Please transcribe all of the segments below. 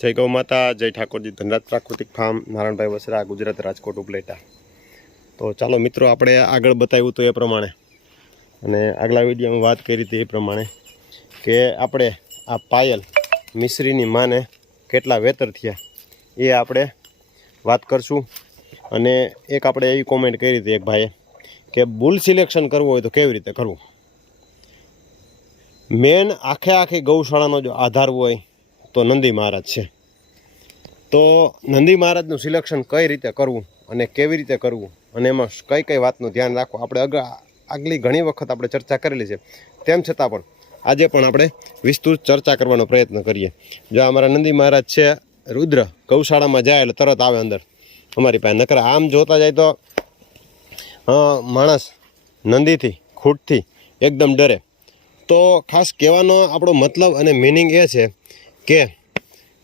जय गौ माता, जय ठाकुरजी, धनराज प्राकृतिक फार्म, नारायणभाई वसरा, गुजरात, राजकोट, उपलेटा। तो चलो मित्रों, આપણે આગળ બતાવ્યું તો એ પ્રમાણે અને આગલા વિડીયોમાં વાત કરી હતી એ પ્રમાણે કે આપણે આ પાયલ મિશ્રીની માને કેટલા વેતર થયા એ આપણે વાત કરશું। અને એક આપણે એવી કોમેન્ટ કરી હતી એક ભાઈએ કે બુલ સિલેક્શન કરવું હોય તો કેવી રીતે કરવું। મેન આખી ગૌશાળાનો જો આધાર હોય તો નંદી મહારાજ છે। તો નંદી મહારાજનું સિલેક્શન કઈ રીતે કરવું અને કેવી રીતે કરવું અને એમાં કઈ વાતનું ધ્યાન રાખવું આપણે આગલી ઘણી વખત આપણે ચર્ચા કરેલી છે। તેમ છતાં પણ આજે પણ આપણે વિસ્તૃત ચર્ચા કરવાનો પ્રયત્ન કરીએ। જો અમારા નંદી મહારાજ છે રુદ્ર ગૌશાળામાં જાય એટલે તરત આવે અંદર અમારી પાસે। નકર આમ જોતા જાય તો માણસ નંદીથી ખૂટથી એકદમ ડરે। તો ખાસ કહેવાનો આપણો મતલબ અને મિનિંગ એ છે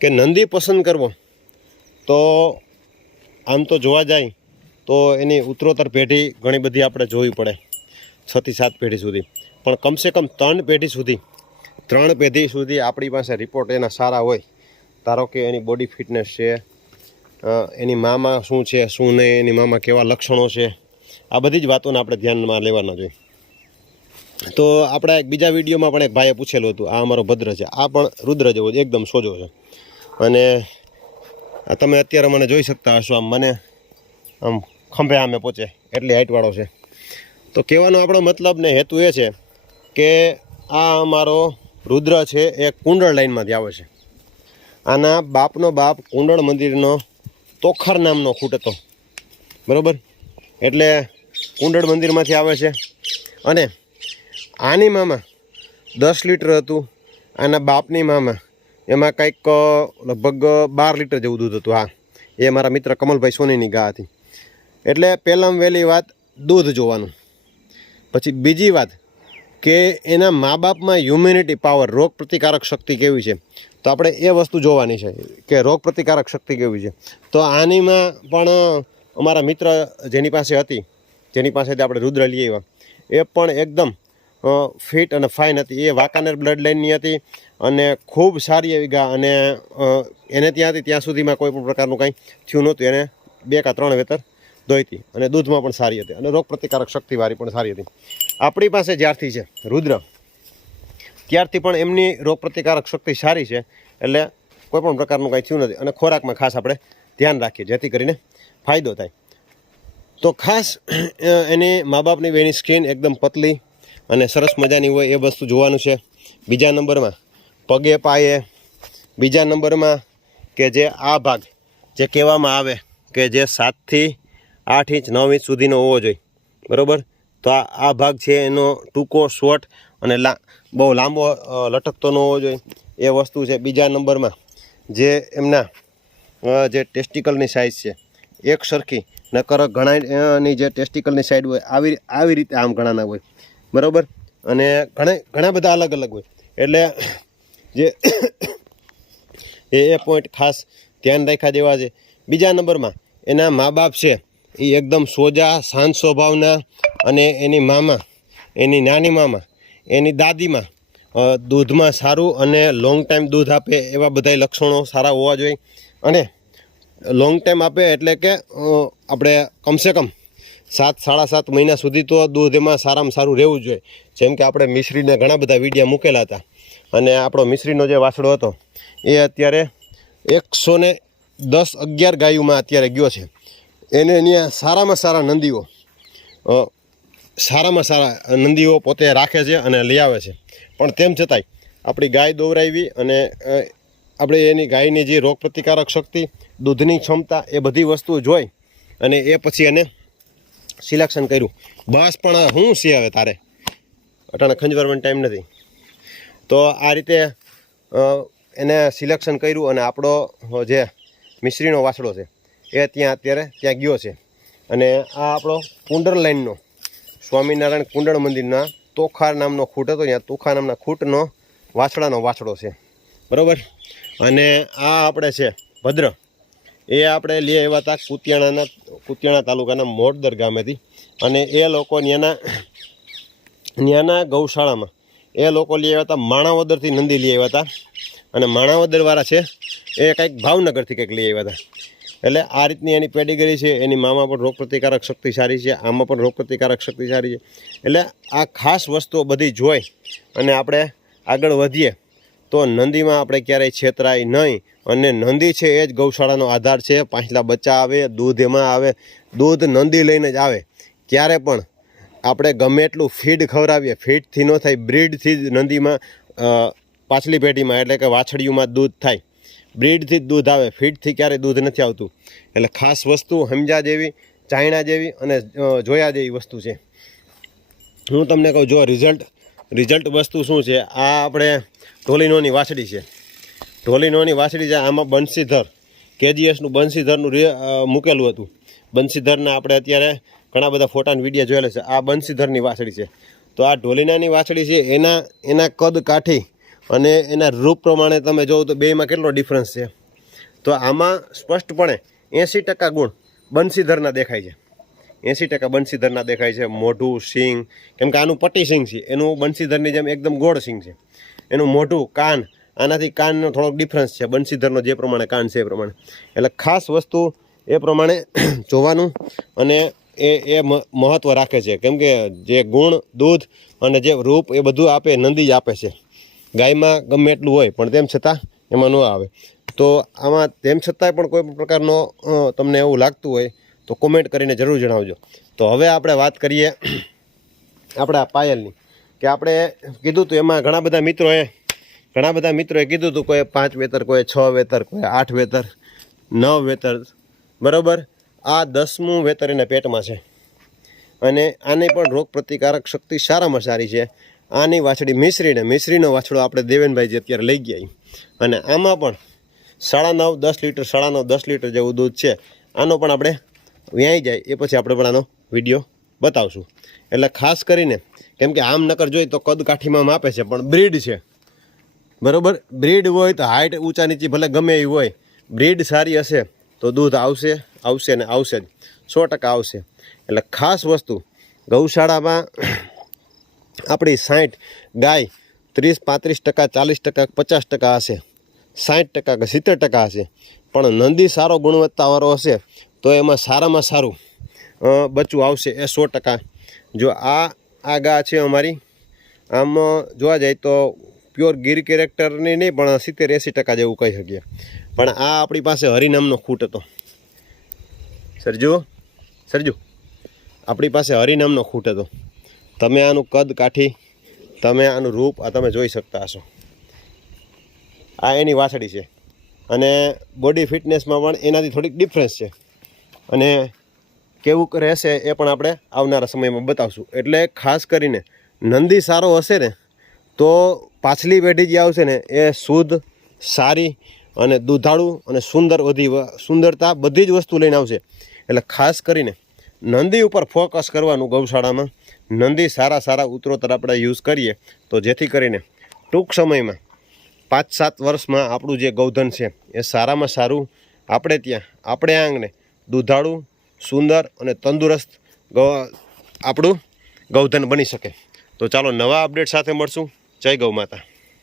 કે નંદી પસંદ કરવો તો આમ તો જોવા જાય તો એની ઉત્તરોત્તર પેઢી ઘણી બધી આપણે જોવી પડે 6 થી 7 પેઢી સુધી, પણ કમસે કમ 3 પેઢી સુધી આપણી પાસે રિપોર્ટ એના સારા હોય। ધારો કે એની બોડી ફિટનેસ છે, એની મામાં શું છે શું નહીં, એની મામાં કેવા લક્ષણો છે, આ બધી જ વાતોને આપણે ધ્યાનમાં લેવાના જોઈએ। તો આપણા એક બીજા વિડીયોમાં પણ એક ભાઈએ પૂછેલું હતું, આ અમારો ભદ્ર છે, આ પણ રુદ્ર જેવો એકદમ સોજો છે। અને તમે અત્યારે મને જોઈ શકતા હશો, આમ મને આમ ખંભે આમે પહોંચે એટલી હાઇટવાળો છે। તો કહેવાનો આપણો મતલબ ને હેતુ એ છે કે આ અમારો રુદ્ર છે એ કુંડળ લાઈનમાંથી આવે છે। આના બાપનો બાપ કુંડળ મંદિરનો તોખર નામનો ખૂટ હતો, બરાબર? એટલે કુંડળ મંદિરમાંથી આવે છે। અને આની મામા 10 લીટર હતું, આના બાપની મામા એમાં કંઈક લગભગ 12 લીટર જેવું દૂધ હતું। હા, એ મારા મિત્ર કમલભાઈ સોનીની ગા હતી। એટલે પહેલાં વહેલી વાત દૂધ જોવાનું। પછી બીજી વાત કે એના મા બાપમાં હ્યુમિનિટી પાવર, રોગ પ્રતિકારક શક્તિ કેવી છે, તો આપણે એ વસ્તુ જોવાની છે કે રોગ પ્રતિકારક શક્તિ કેવી છે। તો આનીમાં પણ અમારા મિત્ર જેની પાસે હતી, જેની પાસેથી આપણે રુદ્ર લઈ આવ્યા, એ પણ એકદમ ફિટ અને ફાઇન હતી। એ વાંકાનેર બ્લડ લાઇનની હતી અને ખૂબ સારી એવી ગા। અને એને ત્યાં સુધીમાં કોઈ પણ પ્રકારનું કંઈ થયું નહોતું। એને 2 કે 3 વેતર દોઈ હતી અને દૂધમાં પણ સારી હતી અને રોગ પ્રતિકારક શક્તિવાળી પણ સારી હતી। આપણી પાસે જ્યારથી છે રુદ્ર ત્યારથી પણ એમની રોગ પ્રતિકારક શક્તિ સારી છે, એટલે કોઈ પણ પ્રકારનું કંઈ થયું નથી। અને ખોરાકમાં ખાસ આપણે ધ્યાન રાખીએ જેથી કરીને ફાયદો થાય। તો ખાસ એની મા બાપની બેની સ્કિન એકદમ પતલી અને સરસ મજાની હોય એ વસ્તુ જોવાનું છે। બીજા નંબરમાં પગે પાયે, બીજા નંબરમાં કે જે આ ભાગ જે કહેવામાં આવે કે જે 7 થી 8 ઇંચ 9 ઇંચ સુધીનો હોવો જોઈએ, બરાબર? તો આ ભાગ છે એનો ટૂંકો શોર્ટ અને બહુ લાંબો લટકતો ન હોવો જોઈએ, એ વસ્તુ છે। બીજા નંબરમાં જે એમના જે ટેસ્ટિકલની સાઇઝ છે એક સરખી, નકર ઘણાની જે ટેસ્ટિકલની સાઈડ હોય આવી રીતે આમ ઘણાના હોય, બરાબર? અને ઘણા બધા અલગ અલગ હોય। એટલે જે એ પોઈન્ટ ખાસ ધ્યાન રાખ્યા જેવા છે। બીજા નંબરમાં એના મા બાપ છે એ એકદમ સોજા શાંત સ્વભાવના, અને એની મામા, એની નાની મામા, એની દાદીમાં દૂધમાં સારું અને લોંગ ટાઈમ દૂધ આપે એવા બધા લક્ષણો સારા હોવા જોઈએ। અને લોંગ ટાઈમ આપે એટલે કે આપણે કમસે કમ 7-7.5 મહિના સુધી તો દૂધ એમાં સારામાં સારું રહેવું જોઈએ। જેમ કે આપણે મિશ્રીને ઘણા બધા વિડીયા મૂકેલા હતા, અને આપણો મિશ્રીનો જે વાછડો હતો એ અત્યારે 110-11 ગાયોમાં અત્યારે ગયો છે। એને ત્યાં સારામાં સારા નંદીઓ પોતે રાખે છે અને લઈ આવે છે। પણ તેમ છતાંય આપણી ગાય દોવરાવી અને આપણે એની ગાયની જે રોગ પ્રતિકારક શક્તિ, દૂધની ક્ષમતા, એ બધી વસ્તુઓ જોઈ અને એ પછી એને સિલેક્શન કર્યું। બસ પણ શું છે હવે તારે અટાણે ખંજવારવાનો ટાઈમ નથી। તો આ રીતે એને સિલેક્શન કર્યું અને આપણો જે મિશ્રીનો વાછડો છે એ અત્યારે ત્યાં ગયો છે। અને આ આપણો કુંડળ લાઈનનો સ્વામિનારાયણ કુંડળ મંદિરના તોખાર નામનો ખૂટ હતો, ત્યાં તોખા નામના ખૂટનો વાછડાનો વાછડો છે, બરાબર? અને આ આપણે છે ભદ્ર, એ આપણે લઈ આવ્યા હતા કુતિયાણા તાલુકાના મોડદર ગામેથી। અને એ લોકો ત્યાંના ગૌશાળામાં એ લોકો લઈ આવ્યા હતા, માણાવદરથી નંદી લઈ આવ્યા હતા। અને માણાવદરવાળા છે એ કંઈક ભાવનગરથી કંઈક લઈ આવ્યા હતા. એટલે આ રીતની એની પેડિગ્રી છે. એની મામાં પણ રોગપ્રતિકારક શક્તિ સારી છે, આમાં પણ રોગપ્રતિકારક શક્તિ સારી છે. એટલે આ ખાસ વસ્તુઓ બધી જોઈ અને આપણે આગળ વધીએ તો નંદીમાં આપણે ક્યારેય છેતરાય નહીં. અને નંદી છે એ જ ગૌશાળાનો આધાર છે. પાંચલા બચ્ચા આવે, દૂધ એમાં આવે, દૂધ નંદી લઈને જ આવે. ક્યારે પણ આપણે ગમે એટલું ફીડ ખવડાવીએ, ફીડથી ન થાય, બ્રીડથી જ નંદીમાં પાછલી પેઢીમાં એટલે કે વાછડીઓમાં દૂધ થાય. બ્રીડથી જ દૂધ આવે, ફીડથી ક્યારેય દૂધ નથી આવતું. એટલે ખાસ વસ્તુ સમજ્યા જેવી, ચાયણા જેવી અને જોયા જેવી વસ્તુ છે. હું તમને કહું, જો રિઝલ્ટ વસ્તુ શું છે. આ આપણે ઢોલીનોની વાછડી છે. ઢોલીનોની વાછડી છે. આમાં બંસીધર, KGSનું બંસીધરનું મૂકેલું હતું. બંસીધરના આપણે અત્યારે ઘણા બધા ફોટા અને વિડીયો જોયેલા છે. આ બંસીધરની વાછડી છે. તો આ ઢોલીનાની વાછડી છે. એના કદ કાઠી અને એના રૂપ પ્રમાણે તમે જોવો તો બેમાં કેટલો ડિફરન્સ છે. તો આમાં સ્પષ્ટપણે 80% ગુણ બંસીધરના દેખાય છે. 80% બંસીધરના દેખાય છે. મોઢું, સિંગ, કેમ કે આનું પટ્ટી સિંગ છે, એનું બંસીધરની જેમ એકદમ ગોળ સિંગ છે. એનું મોઢું, કાન, આનાથી કાનનો થોડોક ડિફરન્સ છે. બંસીધરનો જે પ્રમાણે કાન છે એ પ્રમાણે. એટલે ખાસ વસ્તુ એ પ્રમાણે જોવાનું અને એ મહત્ત્વ રાખે છે. કેમ કે જે ગુણ, દૂધ અને જે રૂપ એ બધું આપે નંદી જ આપે છે. ગાયમાં ગમે એટલું હોય પણ તેમ છતાં એમાં ન આવે. તો આમાં તેમ છતાંય પણ કોઈ પણ પ્રકારનો તમને એવું લાગતું હોય તો કોમેન્ટ કરીને જરૂર જણાવજો. તો હવે આપણે વાત કરીએ આપણા પાયલની. કે આપણે કીધું હતું એમાં ઘણા બધા મિત્રોએ કીધું હતું, કોઈ 5 વેતર, કોઈ 6 વેતર, કોઈ 8 વેતર, 9 વેતર, બરાબર. આ 10મું વેતર એના પેટમાં છે. અને આની પણ રોગ પ્રતિકારક શક્તિ સારામાં સારી છે. આની વાછડી મિશ્રીનો વાછડો આપણે દેવેનભાઈ જે અત્યારે લઈ ગયા. અને આમાં પણ 9.5-10 લીટર જેવું દૂધ છે. આનો પણ આપણે વ્યાઈ જાય એ પછી આપણે પણ આનો વિડીયો બતાવશું. એટલે ખાસ કરીને, કેમ કે આમ નકર જોઈએ તો કદ કાઠીમાં માપે છે, પણ બ્રીડ છે, બરાબર. બ્રીડ હોય તો હાઇટ ઊંચા નીચી ભલે ગમે એવી હોય, બ્રીડ સારી હશે તો દૂધ આવશે ને આવશે જ, 100% આવશે. એટલે ખાસ વસ્તુ ગૌશાળામાં આપણી 60 ગાય 30-35%, 40%, 50% હશે, 60% કે 70% હશે. પણ નંદી સારો ગુણવત્તાવાળો હશે તો એમાં સારામાં સારું બચ્ચું આવશે એ 100%. જો આ ગા છે અમારી, આમ જોવા જાય તો પ્યોર ગીર કેરેક્ટરની નહીં પણ 70-80% જેવું કહી શકીએ. પણ આ આપણી પાસે હરિનામનો ખૂટ હતો. સરજુ આપણી પાસે હરિનામનો ખૂટ હતો. તમે આનું કદ કાઠી, તમે આનું રૂપ આ તમે જોઈ શકતા હશો. આ એની વાછડી છે. અને બોડી ફિટનેસમાં પણ એનાથી થોડીક ડિફરન્સ છે. અને કેવું રહેશે એ પણ આપણે આવનારા સમયમાં બતાવશું. એટલે ખાસ કરીને નંદી સારો હશે ને તો પાછલી પેઢી જે આવશે ને એ શુદ્ધ, સારી અને દૂધાળું અને સુંદરતા બધી જ વસ્તુ લઈને આવશે. એટલે ખાસ કરીને નંદી ઉપર ફોકસ કરવાનું ગૌશાળામાં. નંદી સારા ઉત્તરોત્તર આપણે યુઝ કરીએ તો જેથી કરીને ટૂંક સમયમાં 5-7 વર્ષમાં આપણું જે ગૌધન છે એ સારામાં સારું આપણે આંગણે દૂધાળું, સુંદર અને તંદુરસ્ત આપણું ગૌધન બની શકે. તો ચાલો નવા અપડેટ સાથે મળશું. જય ગૌ માતા.